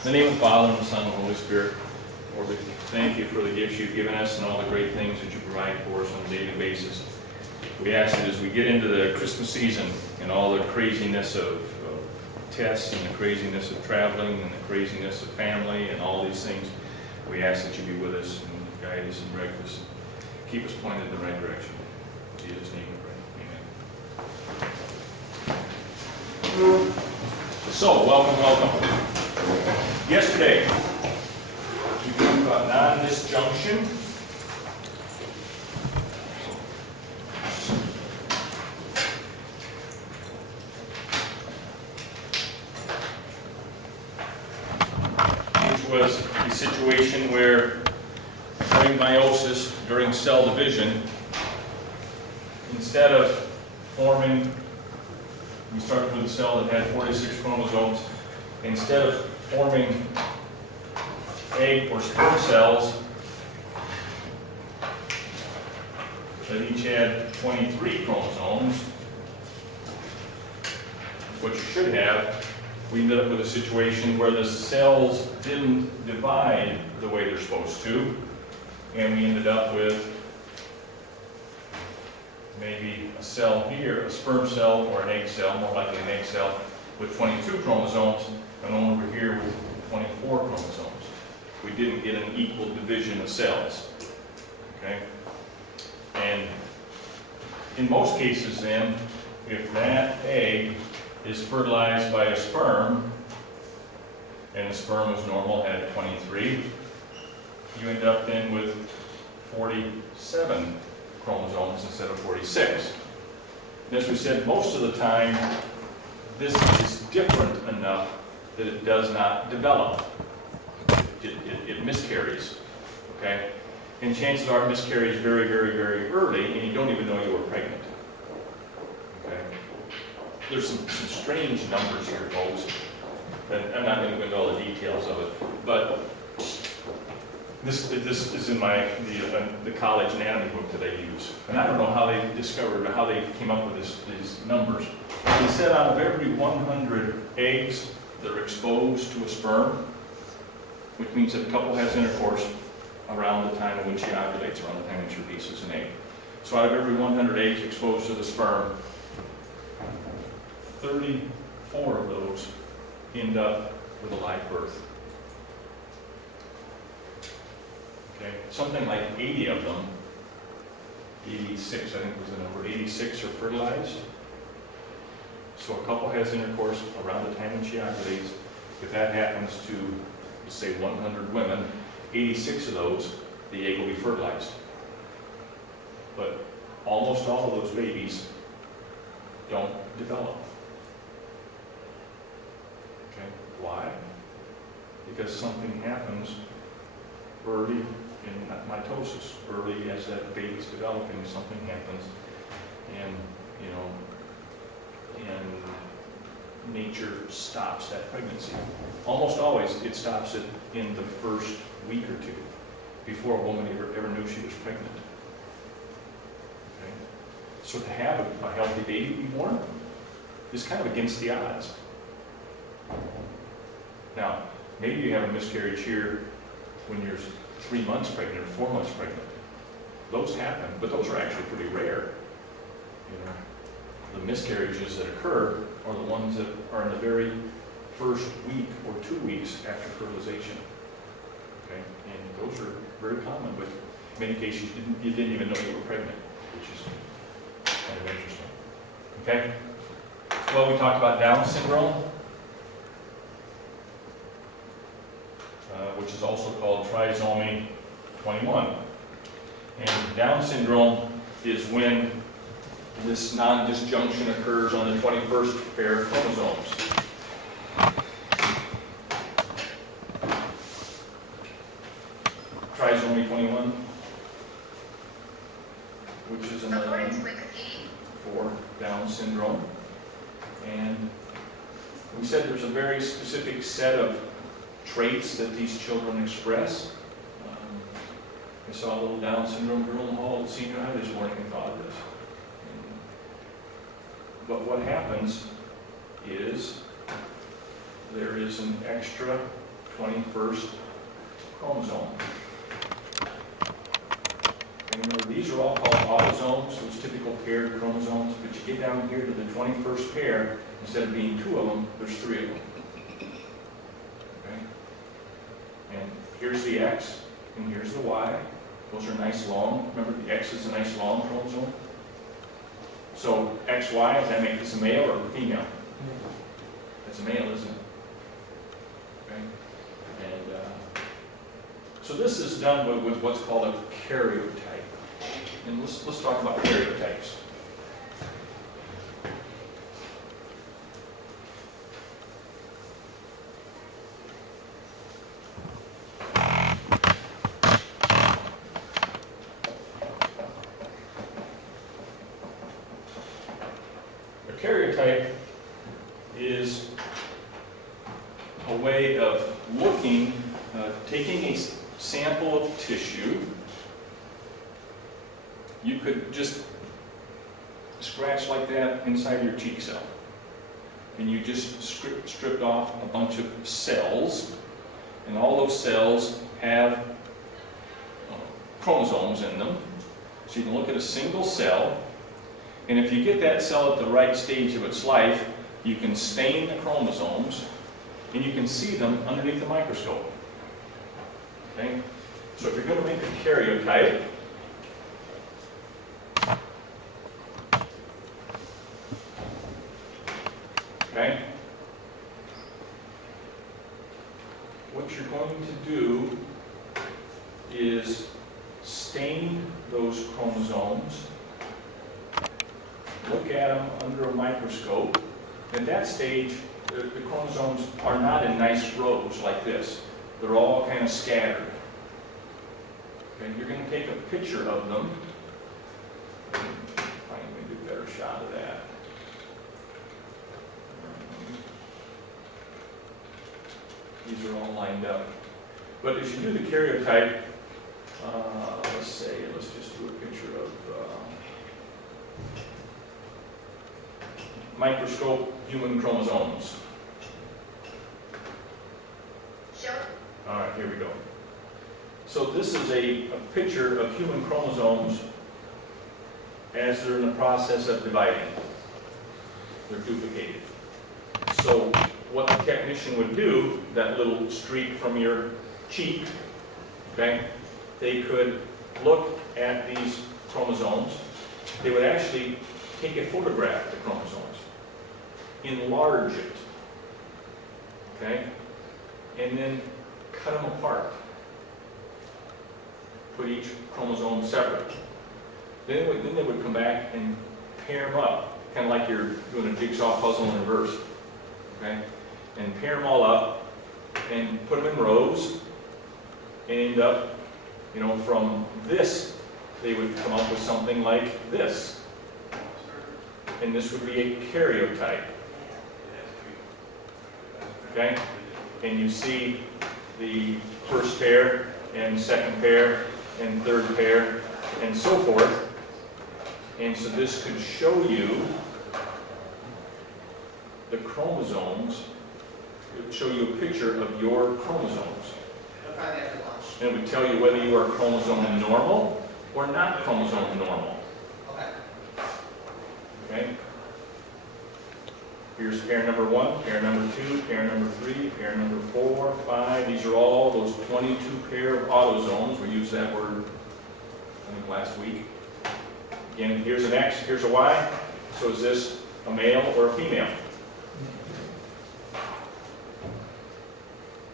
In the name of the Father, and the Son, and the Holy Spirit, Lord, we thank you for the gifts you've given us and all the great things that you provide for us on a daily basis. We ask that as we get into the Christmas season and all the craziness of tests and the craziness of traveling and the craziness of family and all these things, we ask that you be with us and guide us and direct us. Keep us pointed in the right direction. In Jesus' name we pray. Amen. So, welcome. Yesterday, we talked about non-disjunction. Which was a situation where during meiosis, during cell division, instead of forming, we started with a cell that had 46 chromosomes, instead of forming egg or sperm cells that each had 23 chromosomes, what you should have, we ended up with a situation where the cells didn't divide the way they're supposed to, and we ended up with maybe a cell here, a sperm cell or an egg cell, more likely an egg cell, with 22 chromosomes, and one over here with 24 chromosomes. We didn't get an equal division of cells. Okay? And in most cases then, if that egg is fertilized by a sperm, and the sperm was normal, had 23, you end up then with 47 chromosomes instead of 46. And as we said, most of the time, this is different enough that it does not develop. It miscarries, okay? And chances are it miscarries very, very, very early, and you don't even know you were pregnant, okay? There's some strange numbers here, folks, and I'm not going to go into all the details of it, but this is in the college anatomy book that I use, and I don't know how they discovered or how they came up with these numbers. They said out of every 100 eggs that are exposed to a sperm, which means that a couple has intercourse around the time when she ovulates, around the time when she releases an egg. So out of every 100 eggs exposed to the sperm, 34 of those end up with a live birth. Okay, something like 80 of them, 86 I think was the number, 86 are fertilized. So a couple has intercourse around the time when she ovulates. If that happens to, let's say, 100 women, 86 of those, the egg will be fertilized. But almost all of those babies don't develop. Okay, why? Because something happens early in mitosis. Early as that baby's developing, something happens, and and nature stops that pregnancy. Almost always it stops it in the first week or two, before a woman ever knew she was pregnant. Okay? So to have a healthy baby be born is kind of against the odds. Now, maybe you have a miscarriage here when you're 3 months pregnant or 4 months pregnant. Those happen, but those are actually pretty rare. The miscarriages that occur are the ones that are in the very first week or 2 weeks after fertilization. Okay, and those are very common, but in many cases you didn't even know you were pregnant, which is kind of interesting. Okay. Well, we talked about Down syndrome, which is also called trisomy 21. And Down syndrome is when this non-disjunction occurs on the 21st pair of chromosomes. Trisomy 21, which is another name for Down syndrome. And we said there's a very specific set of traits that these children express. I saw a little Down syndrome girl in the hall at senior high this morning and thought of this. But what happens is there is an extra 21st chromosome. And remember, these are all called autosomes, so it's typical paired chromosomes, but you get down here to the 21st pair, instead of being 2 of them, there's 3 of them. Okay? And here's the X, and here's the Y. Those are nice long. Remember, the X is a nice long chromosome. So XY, does that make this a male or a female? That's a male, isn't it? Okay. And so this is done with what's called a karyotype. And let's talk about karyotypes. A karyotype is a way of looking, taking a sample of tissue. You could just scratch like that inside your cheek cell. And you just stripped off a bunch of cells. And all those cells have chromosomes in them. So you can look at a single cell. And if you get that cell at the right stage of its life, you can stain the chromosomes. And you can see them underneath the microscope. Okay? So if you're going to make a karyotype, okay, what you're going to do is stain those chromosomes, look at them under a microscope. At that stage, the chromosomes are not in nice rows like this. They're all kind of scattered. Okay, you're going to take a picture of them. Find maybe a better shot of that. These are all lined up. But as you do the karyotype, let's just do a picture of microscope human chromosomes. Sure. All right, here we go. So this is a picture of human chromosomes as they're in the process of dividing. They're duplicated. So what the technician would do, that little streak from your cheek, okay, they could look at these chromosomes. They would actually take a photograph of the chromosomes, enlarge it, okay, and then cut them apart. Put each chromosome separate. Then they would come back and pair them up, kind of like you're doing a jigsaw puzzle in reverse, okay, and pair them all up and put them in rows and end up, you know, from this they would come up with something like this. And this would be a karyotype. Okay? And you see the first pair and second pair and third pair and so forth. And so this could show you the chromosomes. It would show you a picture of your chromosomes. And it would tell you whether you are chromosome normal or not chromosome normal. Okay? Here's pair number 1, pair number 2, pair number 3, pair number 4, 5. These are all those 22 pair of autosomes. We used that word, I think, last week. Again, here's an X, here's a Y. So is this a male or a female?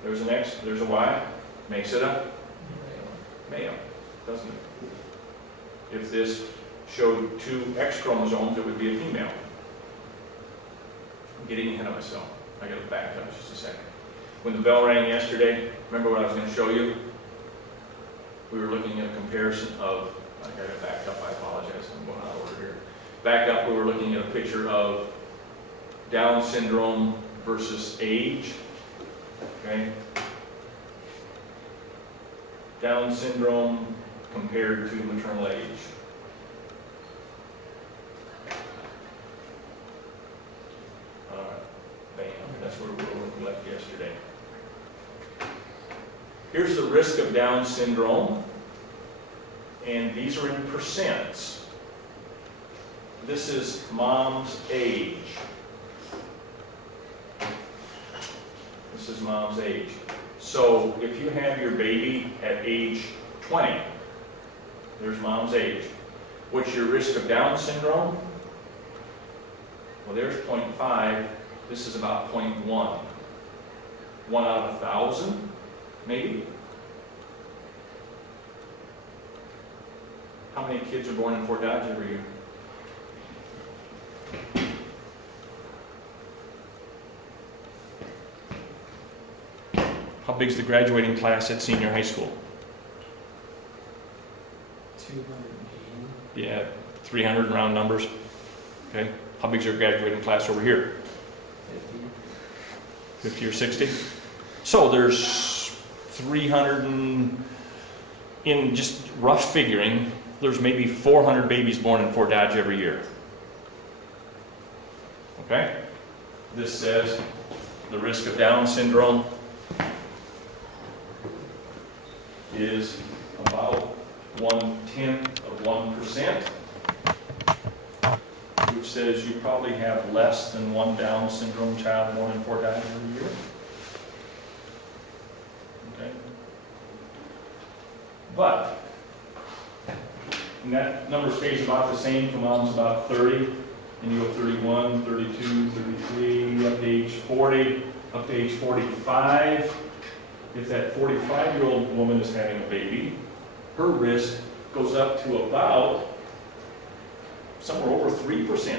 There's an X, there's a Y. Makes it a male, doesn't it? If this showed 2 X chromosomes, it would be a female. I'm getting ahead of myself. I got to back up just a second. When the bell rang yesterday, remember what I was going to show you? We were looking at a comparison of, I got to back up, I apologize, I'm going out of order here. Back up, we were looking at a picture of Down syndrome versus age. Okay? Down syndrome compared to maternal age. Bam, that's where we left yesterday. Here's the risk of Down syndrome, and these are in percents. This is mom's age. This is mom's age. So if you have your baby at age 20, there's mom's age. What's your risk of Down syndrome? Well, there's 0.5. This is about 0.1. 1 out of 1,000, maybe? How many kids are born in Fort Dodge every year? How big's the graduating class at senior high school? 280. Yeah, 300 in round numbers. Okay. How big's your graduating class over here? 50 or 60? So there's 300 and, in just rough figuring, there's maybe 400 babies born in Fort Dodge every year. Okay? This says the risk of Down syndrome is about 0.1%, which says you probably have less than one Down syndrome child born in Fort Dodge every year. Okay? But, and that number stays about the same for moms about 30, and you go 31, 32, 33, up to age 40, up to age 45. If that 45-year-old woman is having a baby, her risk goes up to about somewhere over 3%.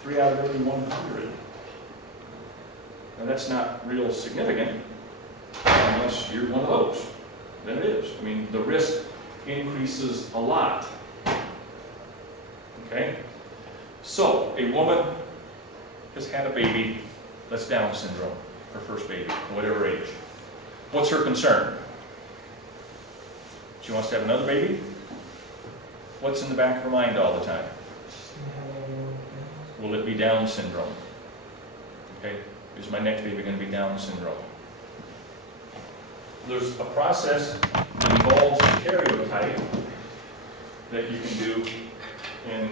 3 out of every 100. Now that's not real significant unless you're one of those. Then it is. I mean, the risk increases a lot. Okay? So, a woman has had a baby that's Down syndrome, her first baby, whatever age. What's her concern? She wants to have another baby? What's in the back of her mind all the time? Will it be Down syndrome? Okay, is my next baby going to be Down syndrome? There's a process that involves a karyotype that you can do in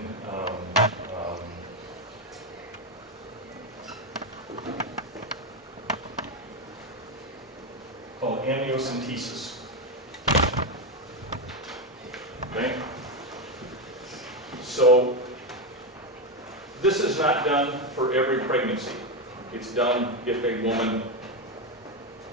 called amniocentesis. Okay? So, this is not done for every pregnancy. It's done if a woman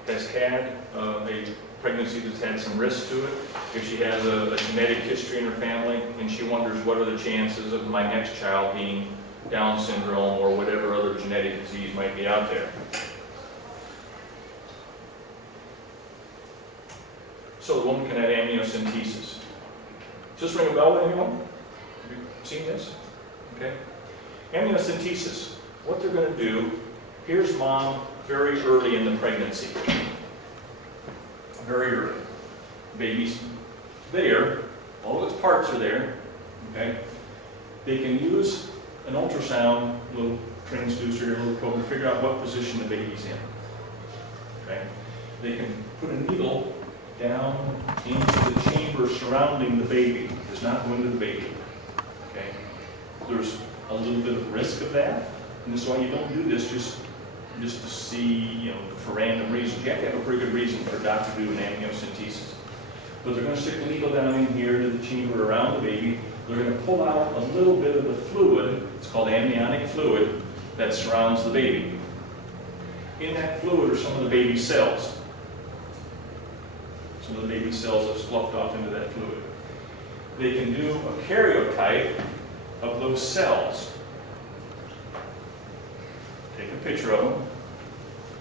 has had a pregnancy that's had some risk to it, if she has a genetic history in her family, and she wonders what are the chances of my next child being Down syndrome or whatever other genetic disease might be out there. So the woman can have amniocentesis. Does this ring a bell with anyone? Have you seen this? Okay. Amniocentesis. What they're going to do, here's mom very early in the pregnancy. Very early. Baby's there. All its parts are there. Okay. They can use an ultrasound, little transducer, a little probe, to figure out what position the baby's in. Okay. They can put a needle down into the chamber surrounding the baby. It does not go into the baby. Okay? There's a little bit of risk of that, and that's why you don't do this just to see, for random reasons. You have to have a pretty good reason for a doctor to do an amniocentesis. But they're going to stick the needle down in here to the chamber around the baby. They're going to pull out a little bit of the fluid, it's called amniotic fluid, that surrounds the baby. In that fluid are some of the baby's cells. Some of the baby cells have sloughed off into that fluid. They can do a karyotype of those cells. Take a picture of them,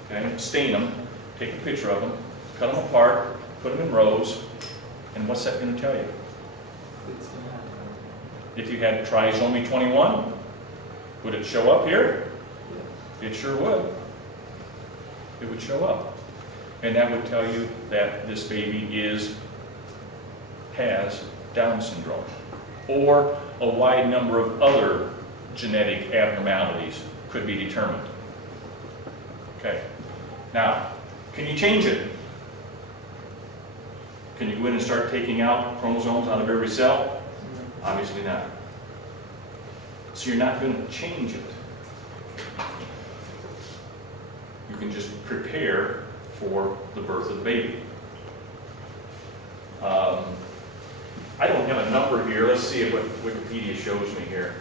okay, stain them, take a picture of them, cut them apart, put them in rows, and what's that going to tell you? If you had trisomy 21, would it show up here? It sure would. It would show up. And that would tell you that this baby has Down syndrome, or a wide number of other genetic abnormalities could be determined. Okay. Now, can you change it? Can you go in and start taking out chromosomes out of every cell? Obviously not. So you're not going to change it. You can just prepare for the birth of the baby. I don't have a number here. Let's see what Wikipedia shows me here.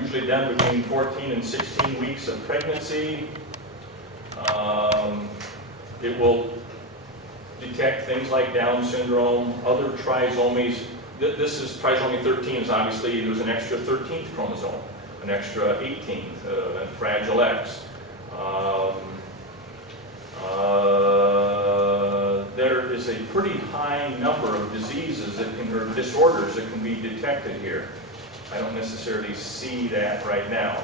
Usually done between 14 and 16 weeks of pregnancy. It will detect things like Down syndrome, other trisomies. This is trisomy 13 is obviously there's an extra 13th chromosome, an extra 18th, and Fragile X. There is a pretty high number of diseases that can, or disorders that can be detected here. I don't necessarily see that right now,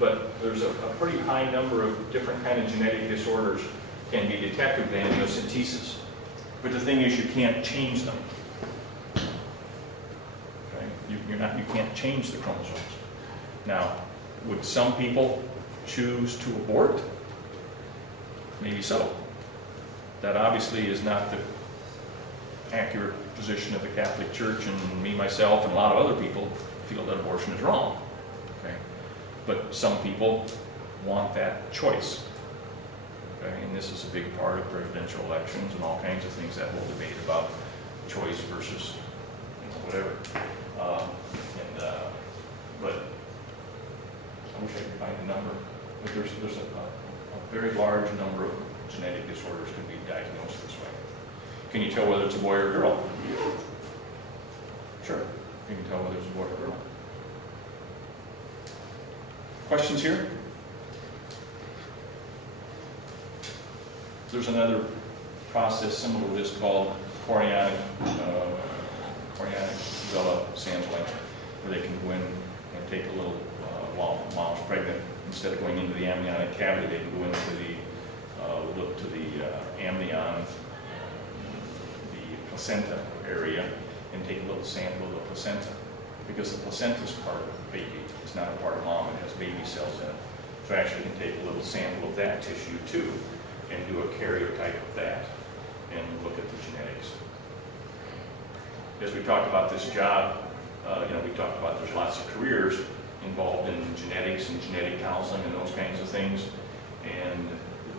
but there's a pretty high number of different kind of genetic disorders can be detected with amniocentesis. But the thing is, you can't change them. Okay? You can't change the chromosomes. Now, would some people choose to abort? Maybe so. That obviously is not the accurate position of the Catholic Church, and me, myself, and a lot of other people feel that abortion is wrong. Okay? But some people want that choice. Okay? And this is a big part of presidential elections and all kinds of things, that whole debate about choice versus whatever. But I wish I could find a number. But there's a very large number of genetic disorders can be diagnosed this way. Can you tell whether it's a boy or a girl? Sure. You can tell whether it's a boy or a girl. Questions here? There's another process similar to this called chorionic villa sampling, where they can go in and take a little, while mom's pregnant, instead of going into the amniotic cavity, they can go into the, look to the amnion, the placenta area, and take a little sample of the placenta. Because the placenta is part of the baby. It's not a part of mom, it has baby cells in it. So actually you can take a little sample of that tissue too, and do a karyotype of that, and look at the genetics. As we talked about this job, we talked about there's lots of careers involved in genetics and genetic counseling and those kinds of things. And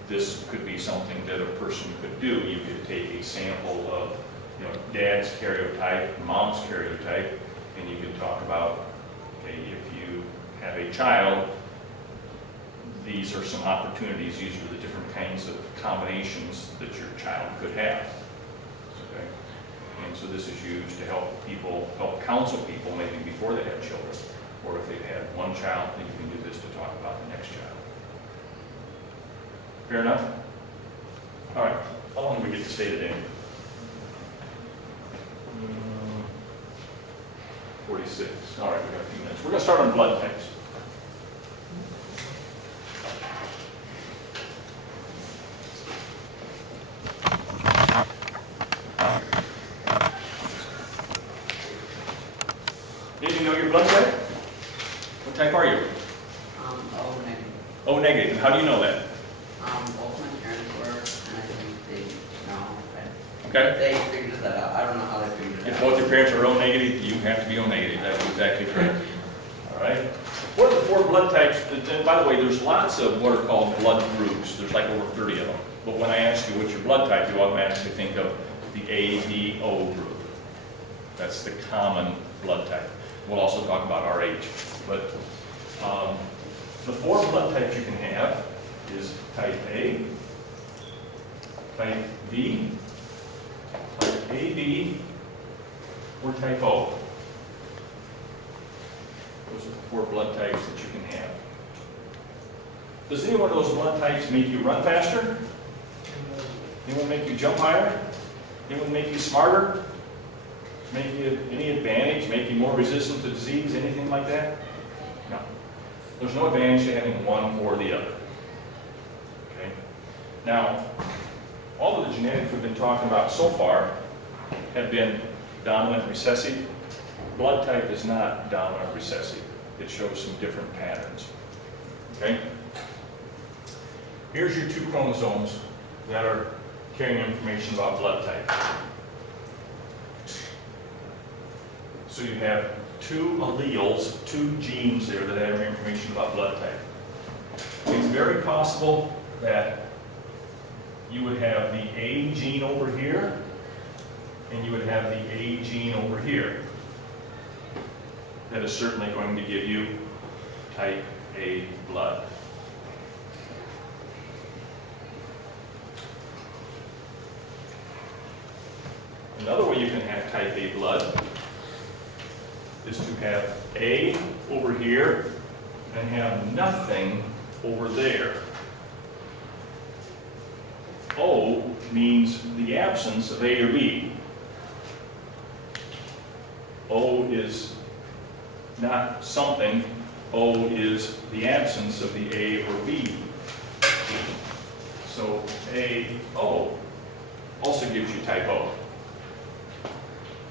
this could be something that a person could do. You could take a sample of dad's karyotype, mom's karyotype, and you could talk about, okay, if you have a child, these are some opportunities. These are the different kinds of combinations that your child could have. Okay? And so this is used to help counsel people maybe before they have children. Or if they've had one child, then you can do this to talk about the next child. Fair enough? All right. How long do we get to stay today? 46. All right, we got a few minutes. We're going to start on blood types. Did you know your blood type? What type are you? O negative. O negative. And how do you know that? Both my parents were, and I think they know. Okay. They figured that out. I don't know how they figured it out. If both your parents are O negative, you have to be O negative. That's exactly correct. All right. What are the 4 blood types? And by the way, there's lots of what are called blood groups. There's like over 30 of them. But when I ask you what's your blood type, you automatically think of the A, B, O group. That's the common blood type. We'll also talk about RH. But the 4 blood types you can have is type A, type B, type AB, or type O. Those are the 4 blood types that you can have. Does any one of those blood types make you run faster? Anyone make you jump higher? Anyone make you smarter? Make you any advantage? Make you more resistant to disease? Anything like that? No. There's no advantage to having one or the other. Okay? Now, all of the genetics we've been talking about so far have been dominant recessive, blood type is not dominant recessive. It shows some different patterns. Okay? Here's your 2 chromosomes that are carrying information about blood type. So you have 2 alleles, 2 genes there that have information about blood type. It's very possible that you would have the A gene over here, and you would have the A gene over here. That is certainly going to give you type A blood. Another way you can have type A blood is to have A over here and have nothing over there. O means the absence of A or B. O is not something. O is the absence of the A or B. So AO also gives you type O.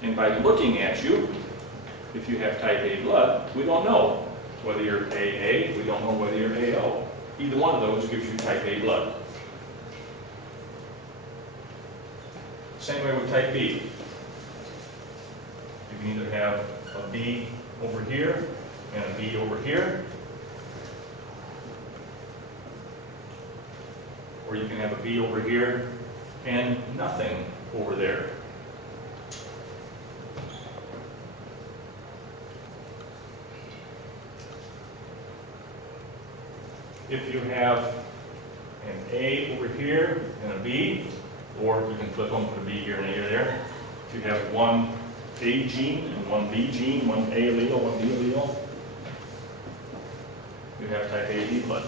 And by looking at you, if you have type A blood, we don't know whether you're AA, we don't know whether you're AO. Either one of those gives you type A blood. Same way with type B. You can either have a B over here and a B over here, or you can have a B over here and nothing over there. If you have an A over here and a B, or you can flip them, put a B here and A there. If you have one A gene and one B gene, one A allele, one B allele, you have type AB blood.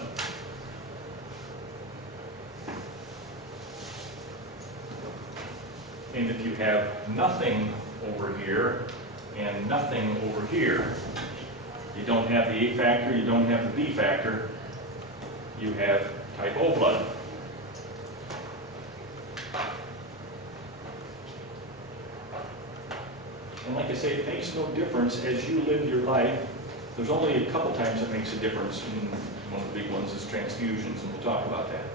And if you have nothing over here and nothing over here, you don't have the A factor, you don't have the B factor, you have type O blood. And like I say, it makes no difference as you live your life. There's only a couple times it makes a difference, and one of the big ones is transfusions, and we'll talk about that.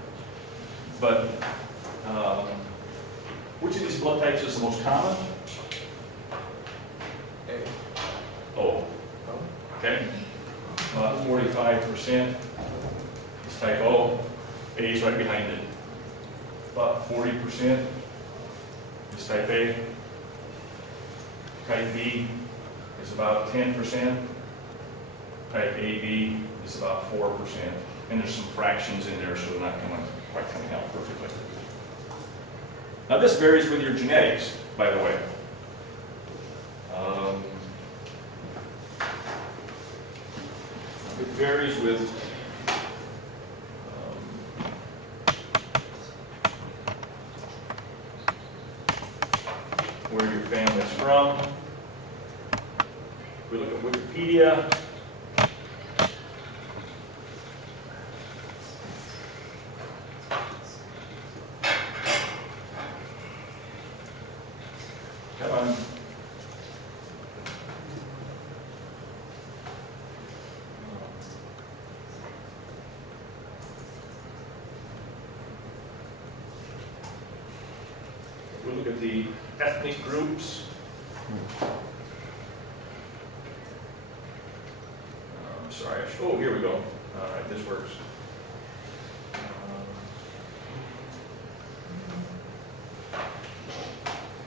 But which of these blood types is the most common? O. Okay. About 45% is type O. A is right behind it. About 40% is type A. Type B is about 10%. Type AB is about 4%. And there's some fractions in there, so they're not quite coming out perfectly. Now this varies with your genetics, by the way. It varies with where your family's from. If we look at Wikipedia, come on. If we look at the ethnic groups, sorry, oh, here we go. All right, this works.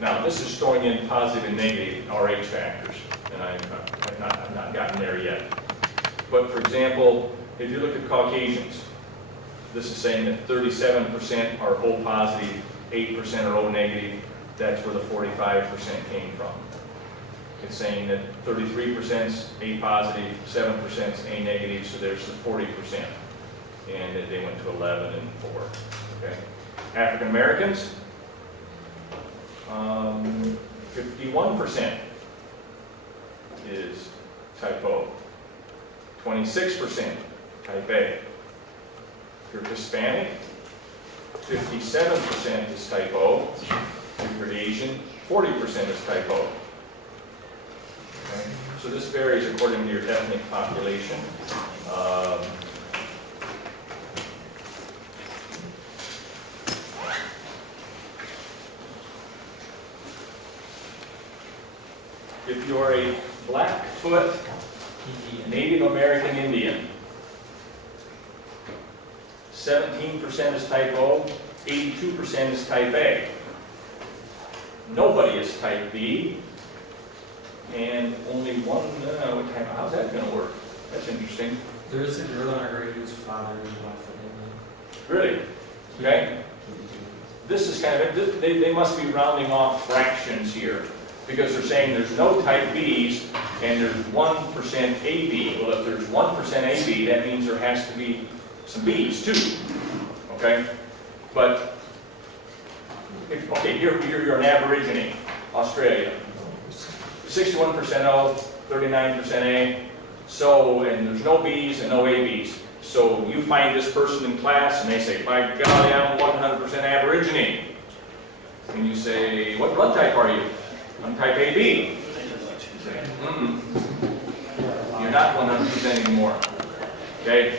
Now, this is throwing in positive and negative Rh factors, and I've not gotten there yet. But for example, if you look at Caucasians, this is saying that 37% are O positive, 8% are O negative. That's where the 45% came from. It's saying that 33% is A positive, 7% is A negative, so there's the 40%. And they went to 11 and 4. Okay. African Americans, 51% is type O, 26% type A. If you're Hispanic, 57% is type O. If you're Asian, 40% is type O. Okay. So this varies according to your ethnic population. If you're a Blackfoot Native American Indian, 17% is type O, 82% is type A. Nobody is type B, and only one, how's that going to work? That's interesting. There is a girl in our grade whose father is Blackfoot Indian. Really? Okay. This is kind of, they must be rounding off fractions here, because they're saying there's no type Bs, and there's 1% AB. Well, if there's 1% AB, that means there has to be some Bs too. Okay? But, you're an Aborigine, Australia. 61% O, 39% A. So, and there's no Bs and no ABs. So you find this person in class and they say, by golly, I'm 100% Aborigine. And you say, what blood type are you? I'm type AB. You say, you're not 100% anymore. Okay?